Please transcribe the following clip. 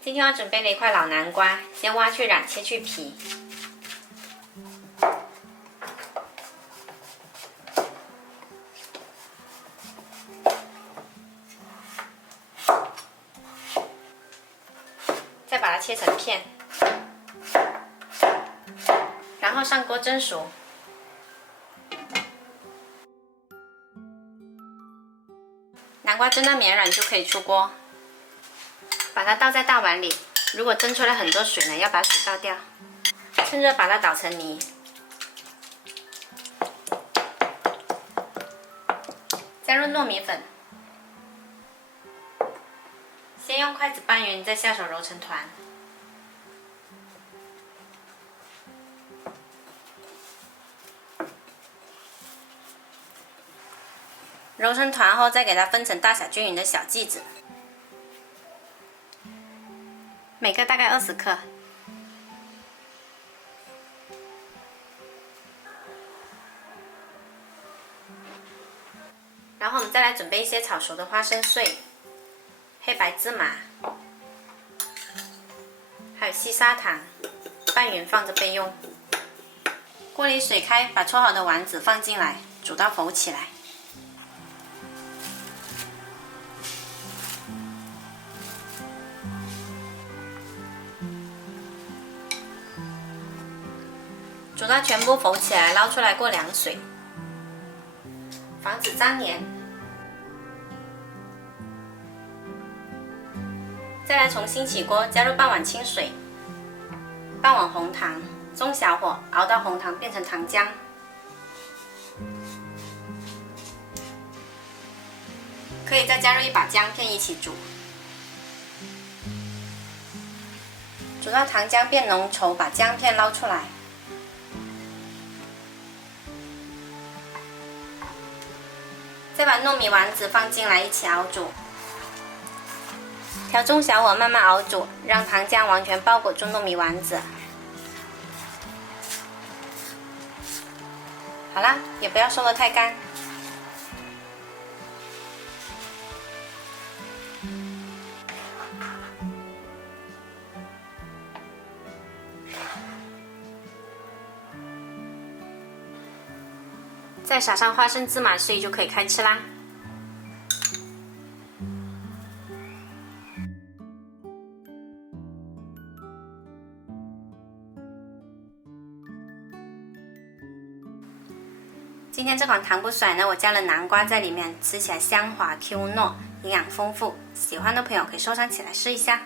今天我准备了一块老南瓜，先挖去瓤，切去皮。再把它切成片，然后上锅蒸熟。南瓜蒸到绵软就可以出锅，把它倒在大碗里。如果蒸出来很多水呢，要把水倒掉，趁热把它捣成泥。加入糯米粉，先用筷子拌匀，再下手揉成团。揉成团后，再给它分成大小均匀的小剂子，每个大概20克。然后我们再来准备一些炒熟的花生碎、黑白芝麻，还有细砂糖，拌匀放着备用。锅里水开，把搓好的丸子放进来，煮到浮起来。煮到全部浮起来，捞出来过凉水，防止粘连。再来重新起锅，加入半碗清水，半碗红糖，中小火熬到红糖变成糖浆。可以再加入一把姜片一起煮，煮到糖浆变浓稠，把姜片捞出来。再把糯米丸子放进来一起熬煮，调中小火慢慢熬煮，让糖浆完全包裹住糯米丸子。好啦，也不要收得太干。再撒上花生芝麻碎就可以开吃啦。今天这款糖不甩呢，我加了南瓜在里面，吃起来香滑 Q 糯，营养丰富。喜欢的朋友可以收藏起来试一下。